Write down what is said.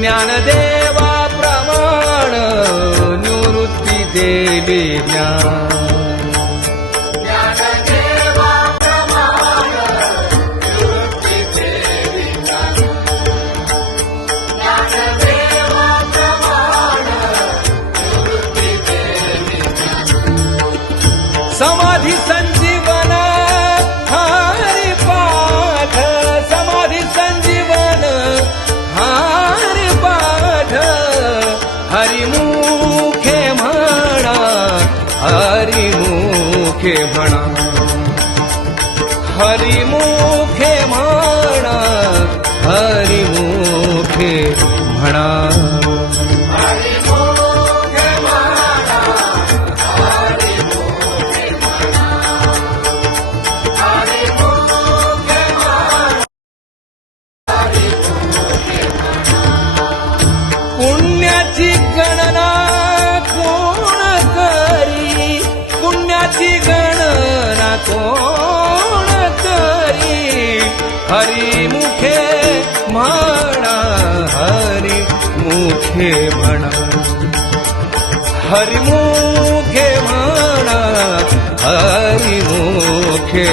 ज्ञानदेवा प्रमाण निवृत्ती देवी ज्ञान समाधी संजीवन हरि पाठ समाधी संजीवन हरि पाठ हरिमुखे म्हणा हरिमुखे म्हणा हरिमुखे म्हणा हरिमुखे म्हणा पुण्याची गणना कोण करी पुण्याची गणना कोण करी हरिमुखे म्हणा हरिमुखे म्हणा हरिमुखे म्हणा हरिमुखे